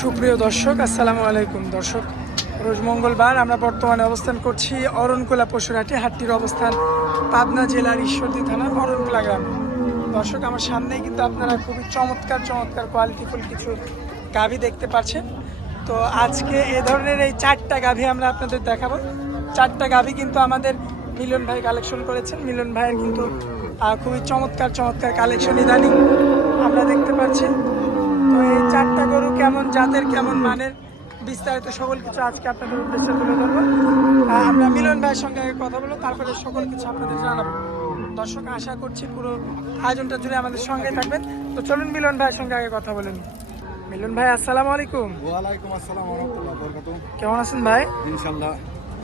সুপ্রিয় দর্শক, আসসালামু আলাইকুম। দর্শক, রোজ মঙ্গলবার আমরা বর্তমানে অবস্থান করছি অরণকুলা পশুরহাটে। হাটটির অবস্থান পাবনা জেলার ঈশ্বরদী থানার অরণকুলা গ্রামে। দর্শক, আমার সামনেই কিন্তু আপনারা খুবই চমৎকার কোয়ালিটিফুল কিছু গাভী দেখতে পাচ্ছেন। তো আজকে এ ধরনের এই 4টা গাভী আমরা আপনাদের দেখাবো। 4টা গাভী কিন্তু আমাদের মিলন ভাই কালেকশন করেছেন। মিলন ভাইয়ের কিন্তু খুবই চমৎকার কালেকশন ইদানিং আমরা দেখতে পাচ্ছি। তো এই 4টা গরু কেমন জাতের, কেমন মানের, বিস্তারিত সকল কিছু আজকে আপনাদের উদ্দেশ্যে তুলে ধরবো। আমরা মিলন ভাইয়ের সঙ্গে আগে কথা বলবো, তারপরে সকল কিছু আপনাদের জানাবো। দর্শক, আশা করছি পুরো আয়োজনটা জুড়ে আমাদের সঙ্গে থাকবেন। তো চলুন মিলন ভাইয়ের সঙ্গে আগে কথা বলেন। মিলন ভাই, আসসালামু আলাইকুম। ওয়ালাইকুম আসসালাম ওয়া রাহমাতুল্লাহি ওয়া বারাকাতুহু। কেমন আছেন ভাই? ইনশাআল্লাহ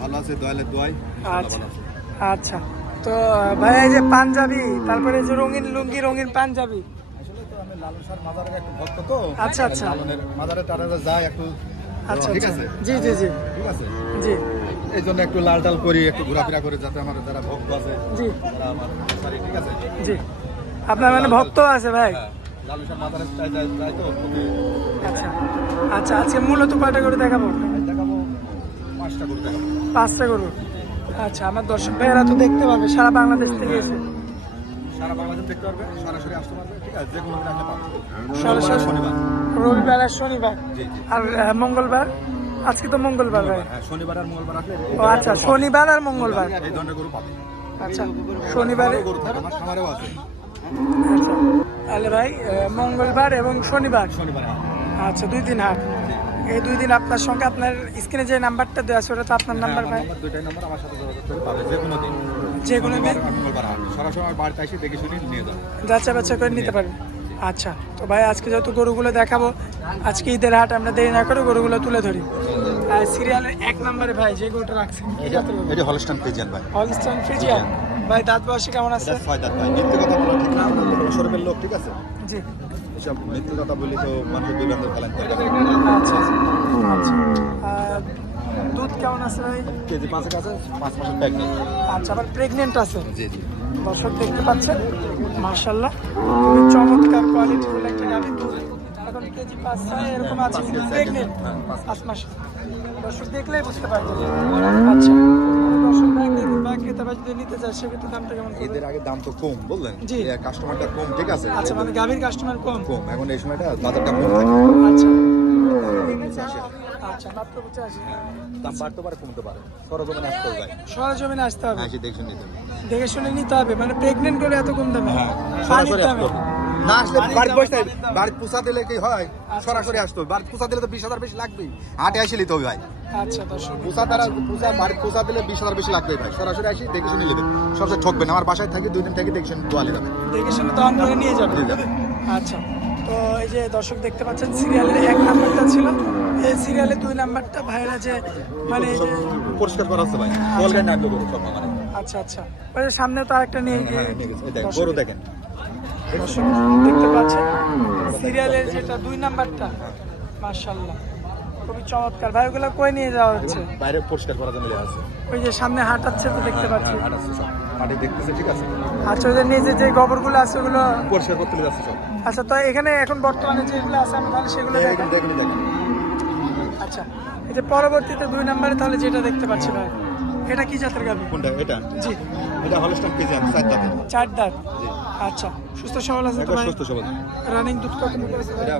ভালো আছে, দয়ালের দোয়ায়। আচ্ছা আচ্ছা। তো ভাই, এই যে পাঞ্জাবি, তারপরে যে রঙিন লুঙ্গি, রঙিন পাঞ্জাবি, আসলে তো আমি লালন শাহর মাজারের একটু ভক্ত, তো আচ্ছা আচ্ছা, লালনের মাজারে টারারে যায় একটু। আচ্ছা ঠিক আচ্ছা, আছে, জি জি জি ঠিক আছে, জি এই জন্য একটু লাল টাল করি, একটু ঘোরাফেরা করে, যাতে আমার যারা ভক্ত আছে জি তারা আমার সরি, ঠিক আছে, জি। আপনার মানে ভক্ত আছে ভাই? হ্যাঁ, লালন শাহর মাজারে যায় তো প্রতি। আচ্ছা আচ্ছা। আজকে মূলত কয়টা করে দেখাবো? দেখাবো 5টা করে দেখাবো। 5টা গরু। আচ্ছা, আমার দর্শক ভাইয়েরা তো দেখতে পারবে, সারা বাংলাদেশ থেকে এসে সারা বাংলাদেশ দেখতে পারবে, সরাসরি আসতে পারবে, ঠিক আছে, যে কোনো দিন আসলে পাবে। সরাসরি শনিবার, রবিবার আর শনিবার, জি জি, আর মঙ্গলবার। আজকে তো মঙ্গলবার ভাই। হ্যাঁ, শনিবার আর মঙ্গলবার আসলে ও আচ্ছা, শনিবার আর মঙ্গলবার। এই ধরনের গরু পাবে। আচ্ছা, শনিবারে গরু থাকে, আমার খামারেও আছে। আচ্ছা, তাহলে ভাই মঙ্গলবার এবং শনিবার। শনিবার হাট। আচ্ছা, 2 দিন হাট। এই 2 দিন আপনার সঙ্গে, আপনার স্ক্রিনে যে নাম্বারটা দেওয়া আছে ওটা তো আপনার নাম্বার ভাই? দুইটাই নাম্বার, আমার সাথে যোগাযোগ করে পাবে যে কোনো দিন, যে কোনো দিন মঙ্গলবার হাট। সরাসরি আমার বাড়িতে এসে দেখে শুনে নিয়ে যাবে। যাচাই বাচ্চা করে নিতে পারবেন। আচ্ছা, তো ভাই আজকে যেহেতু গরুগুলো দেখাবো, আজকে ঈদের হাট, আমরা দেরি না করে গরুগুলো তুলে ধরি। আর সিরিয়ালের 1 নম্বরে ভাই যে গরুটা রাখছেন, এটা হলস্টাইন ফ্রিজিয়ান ভাই। Holstein Friesian. ভাই দাঁত বয়সে কেমন আছে? এটা 6 দাঁত ভাই। মিথ্যে কথা বলা ঠিক না, আমরা লোক শরীরের লোক, ঠিক আছে, জি। এসব মিথ্যে কথা বলি তো মানুষের বিভ্রান্ত ফেলান করে। আচ্ছা আচ্ছা। আর দুধ কেমন আছে ভাই? কেজি 5 আছে, 5 মাসের প্রেগন্যান্ট। আচ্ছা, আবার প্রেগনেন্ট আছে। জি জি, দর্শক দেখতে পাচ্ছেন, মাশাআল্লাহ খুবই চমৎকার কোয়ালিটিফুল একটা গাভী। দুধ এখন কেজি 5-6 এরকম আছে, কিন্তু প্রেগনেন্ট 5 মাস। দর্শক দেখলেই বুঝতে পারবেন। আচ্ছা, দর্শক ভাই বা ক্রেতা ভাই যদি নিতে চায়, সেক্ষেত্রে দামটা কেমন পড়বে? এদের আগে দাম তো কম বললেন, জি। কাস্টমারটা কম, ঠিক আছে। আচ্ছা, মানে গাভীর কাস্টমার কম। কম, এখন এই সময়টা বাজারটা কম থাকে। আচ্ছা আচ্ছা, মাত্র 85। দাম বাড়তে পারে, কমতে পারে, সরজমিনে আসতে হবে ভাই। সরজমিনে আসতে হবে, এসে দেখে নিতে হবে। দেখে শুনে নিতে হবে। মানে প্রেগনেন্ট করে এত কম দামে? হ্যাঁ, পানির সরাসরি দামে? আসতে হবে। না আসলে বাড়িতে বসে থাকবে। বাড়িতে পুষা দিলে কি হয়, সরাসরি আসতে হবে। বাড়িতে পুষা দিলে তো 20,000 বেশি লাগবেই, হাটে এসে নিতে হবে ভাই। আচ্ছা দর্শক, পুষা বাড়িতে পুষা দিলে 20,000 বেশি লাগবেই ভাই। সরাসরি আসি দেখে শুনে নেবেন, সবচেয়ে ঠকবেন। আমার বাসায় থাকি, 2 দিন থেকে দেখে শুনে দোয়ালে যাবে। দেখে শুনে দাম করে নিয়ে যাবে। আচ্ছা, তো এই যে দর্শক দেখতে পাচ্ছেন, সিরিয়ালের 1 নাম্বারটা ছিল, এই সিরিয়ালের 2 নাম্বারটা ভাইরা যে মানে এই যে পরিষ্কার করা হচ্ছে ভাই, অলরেডি নামলো গরু সব মানে। আচ্ছা আচ্ছা, ওই যে সামনে তো আরেকটা নিয়ে গিয়ে গরু দেখেন, দর্শক দেখতে পাচ্ছেন, সিরিয়ালের যেটা 2 নাম্বারটা, মাশাআল্লাহ খুবই চমৎকার। ভাই ওগুলো কই নিয়ে যাওয়া হচ্ছে? বাইরে পরিষ্কার করার জন্য আছে। ওই যে সামনে হাট আছে তো দেখতে পাচ্ছি। হাট আছে সব, হাটে দেখতেছে, ঠিক আছে। আচ্ছা, ওদের নিচে যে গোবরগুলো আছে ওগুলো পরিষ্কার করতে যাচ্ছে সব। আচ্ছা, তো এখানে এখন বর্তমানে যেগুলো আছে আমি তাহলে সেগুলো দেখেন। দেখেন। আচ্ছা, এই যে পরবর্তীতে 2 নম্বরে তাহলে যেটা দেখতে পাচ্ছি ভাই, এটা কি জাতের গাভী? কোনটা? এটা জি, এটা হলস্টাইন ফ্রিজিয়ান, 4 দাঁত। 4 দাঁত। জি, আচ্ছা, সুস্থ সবল আছে তো একবার ভাই? সুস্থ সবল। রানিং দুধ কত লিটার আছে ভাই? এটা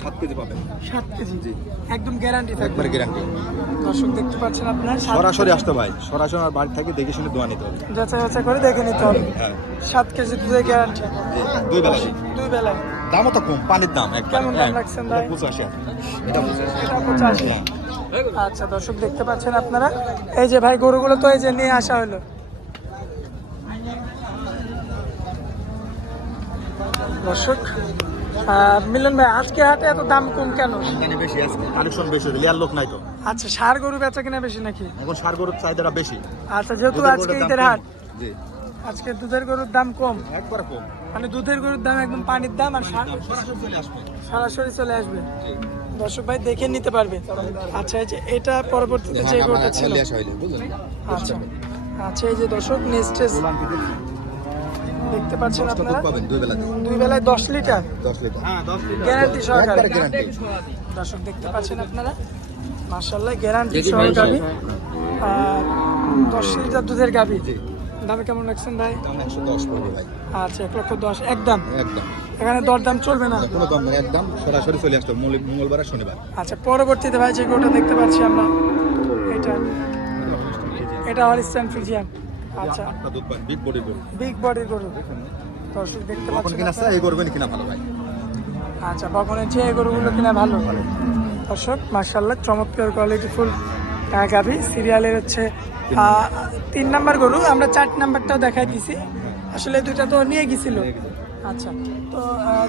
7 কেজি পাবেন। 7 কেজি। জি, একদম গ্যারান্টি থাকবে। একবার গ্যারান্টি। দর্শক দেখতে পাচ্ছেন আপনার, সরাসরি আসতে ভাই, সরাসরি আমার বাড়ি থেকে দেখে শুনে দোয়া নিতে হবে। যাচাই করে দেখে নিতে হবে। হ্যাঁ, 7 কেজি দুধের গ্যারান্টি। জি, 2 বেলা। 2 বেলায়। দামও তো কম, পানির দাম একবার। কেমন দাম রাখছেন ভাই? 85 আছে। এটা 85। এটা 85। আচ্ছা, দর্শক দেখতে পাচ্ছেন আপনারা, এই যে ভাই গরুগুলো তো এই যে নিয়ে আসা হলো। দর্শক, মিলন ভাই আজকে হাটে এত দাম কম কেন? আমদানি বেশি আছে, কালেকশন বেশি, লিয়ার লোক নাই তো। আচ্ছা, ষাঁড় গরু বেচা কিনা বেশি নাকি? এখন সার গরুর চাহিদাটা বেশি। আচ্ছা, যেহেতু দুধের আজকে গরুর দাম ঈদের কম। হাট, জি, আজকে দুধের গরুর দাম কম, একবার কম। মানে দুধের গরুর দাম একদম পানির দাম, আর সরাসরি চলে আসবে। সরাসরি চলে আসবে। জি, দর্শক ভাই দেখে নিতে পারবে। আচ্ছা, এই যে এটা পরবর্তীতে যে গরুটা ছিল। লিয়াস হইলে বুঝলেন। আচ্ছা আচ্ছা, এই যে দর্শক নেক্সট দেখতে পাচ্ছেন দুধ আপনারা পাবেন দুই বেলা 2 বেলায় 10 লিটার 10 লিটার গ্যারান্টি সহকারে। একবার গ্যারান্টি দর্শক দেখতে পাচ্ছেন আপনারা মাশাআল্লাহ গ্যারান্টি সহকারে 10 লিটার দুধের গাভী। দামে কেমন রাখছেন ভাই? দাম 110 পড়বে ভাই। আচ্ছা 1,10,000 একদম। একদম এখানে দরদাম চলবে না? কোনো দাম নেই, একদম সরাসরি চলে আসতো মঙ্গলবার আর শনিবার। আচ্ছা পরবর্তীতে ভাই যে গরুটা দেখতে পাচ্ছি আমরা এটা হলিস্টাইন ফ্রিজিয়ান। আচ্ছা আটটা দুধ পান, বিগ বডি গরু। বিগ বডির গরু দর্শক দেখতে কখন পাচ্ছেন কিনা আপনারা। এই গরু কিনা ভালো ভাই। আচ্ছা বকনের চেয়ে এই গরুগুলো কিনা ভালো। দর্শক মাশাআল্লাহ চমৎকার কোয়ালিটিফুল গাভী। সিরিয়ালের হচ্ছে 3 নাম্বার গরু, আমরা 4 নাম্বারটাও দেখাই দিছি, আসলে দুইটা তো নিয়ে গেছিল। আচ্ছা তো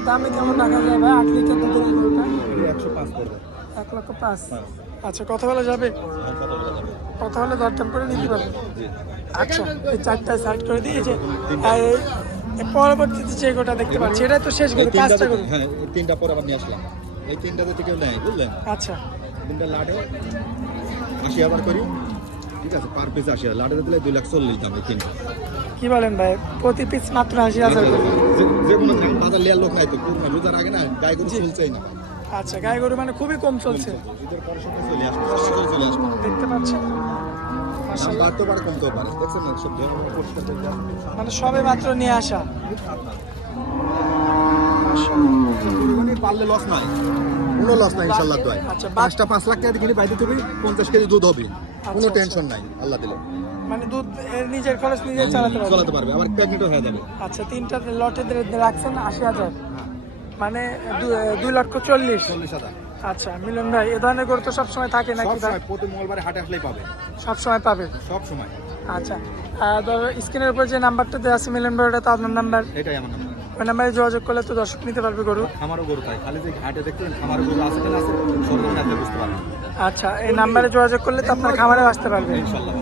দামে কেমন রাখা যায় ভাই 8 লিটার দুধের এই গরুটা? 105 পড়বে। 1,05,000। আচ্ছা কথা বলা যাবে? কথা হলে দরদাম করে নিতে পারবে। আচ্ছা এই 4টা সাইড করে দিয়ে যে এই পরবর্তীতে যে গরুটা দেখতে পাচ্ছি এটা তো শেষ গরু, 5টা গরু। হ্যাঁ এই তিনটা পরে আবার নিয়ে আসলাম। এই তিনটাতে থেকে নেয় বুঝলেন? আচ্ছা তিনটা লাটে 80,000 করি, ঠিক আছে, পার পিস 80,000, লাটে দিলে 2,40,000 দাম এই তিনটা। কি বলেন ভাই, প্রতি পিস মাত্র 80,000 করে? যে কোনো দিন বাজার লেয়ার লোক নাই তো, রোজার আগে না গায়ে গরু চলছেই না। আচ্ছা গায়ে গরু মানে খুবই কম চলছে ঈদের পরে সব চলে আসবে, সরাসরি চলে আসবে। দেখতে পাচ্ছেন। দাম বাড়তেও পারে কমতেও পারে, দেখছেন না সব ধরনের পরিষ্কার করে দেওয়া। মানে সবে মাত্র নিয়ে আসা। মানে পারলে লস নাই, কোনো লস নাই ইনশাল্লাহ। তো আচ্ছা, 5 লাখ টাকা কিনে বাইরে তুমি 50 কেজি দুধ হবে, কোনো আচ্ছা। টেনশন নাই আল্লাহ দিলে। মানে দুধ এর নিজের খরচ নিজে চালাতে পারবে। চালাতে পারবে, আবার প্যাকেটও হয়ে যাবে। আচ্ছা 3টা লটে রাখছেন 80,000, মানে 2,40,000। 40,000 আচ্ছা মিলন ভাই এ ধরনের গরু তো সবসময় থাকে নাকি সব ভাই? সময় প্রতি মঙ্গলবারে হাটে আসলেই পাবে, সবসময় পাবে? সব সময়। আচ্ছা ধরো স্ক্রিনের উপর যে নাম্বারটা দেওয়া আছে মিলন ভাই, ওটা তো আপনার নাম্বার, এটাই আমার নাম্বার। ওই নাম্বারে যোগাযোগ করলে তো দর্শক নিতে পারবে গরু। আমারও গরু তাই, খালি যে হাটে দেখতেন আমারও গরু আছে কিনা আছে সরকারি আসলে বুঝতে পারবেন। আচ্ছা এই নাম্বারে যোগাযোগ করলে তো আপনার খামারেও আসতে পারবে। ইনশাল্লাহ।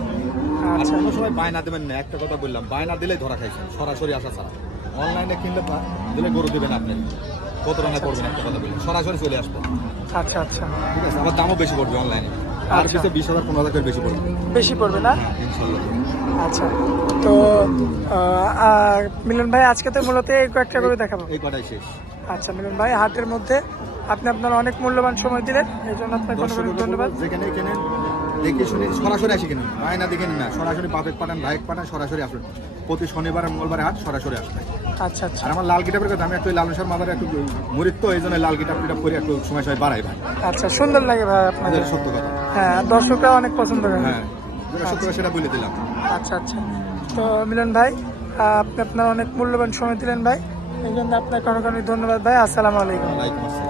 আর আচ্ছা কোনো সময় বায়না দেবেন না, একটা কথা বললাম, বায়না দিলেই ধরা খাইছেন, সরাসরি আসা ছাড়া। অনলাইনে কিনলে দিলে গরু দিবেন আপনি, কত রান্না করবেন একটা কথা বললেন, সরাসরি চলে আসবেন। আচ্ছা আচ্ছা ঠিক আছে, আবার দামও বেশি পড়বে অনলাইনে, আর আচ্ছা। পিছনে 20,000 15,000 করে বেশি পড়বে। বেশি পড়বে না? ইনশাল্লাহ। আচ্ছা তো মিলন ভাই আজকে তো মূলত এই কয়েকটা করে দেখাবো। এই কটাই শেষ। আচ্ছা মিলন ভাই হাটের মধ্যে আপনি আপনার অনেক মূল্যবান সময় দিলেন, এই জন্য আপনাকে অনেক অনেক ধন্যবাদ। যেখানে কেনেন দেখে শুনে সরাসরি আসি কিনুন, বায়না দেখে নিন না, সরাসরি বাপেক পাঠান ভাইক পাঠান, সরাসরি আসুন। প্রতি শনিবার আর মঙ্গলবারে হাট সরাসরি আসবে। আচ্ছা আচ্ছা আর আমার লাল কিতাবের কথা, আমি একটু লালনসার মাদারে একটু মরিত, তো এই জন্য লাল কিতাব করে একটু সময় বাড়াই ভাই। আচ্ছা সুন্দর লাগে ভাই আপনাদের। সত্য কথা। হ্যাঁ দর্শকরা অনেক পছন্দ করে। হ্যাঁ যেটা সত্য কথা সেটা বলে দিলাম। আচ্ছা আচ্ছা তো মিলন ভাই আপনি আপনার অনেক মূল্যবান সময় দিলেন ভাই, এই জন্য আপনাকে অনেক অনেক ধন্যবাদ ভাই। আসসালামু আলাইকুম। ওয়ালাইকুম আসসালাম।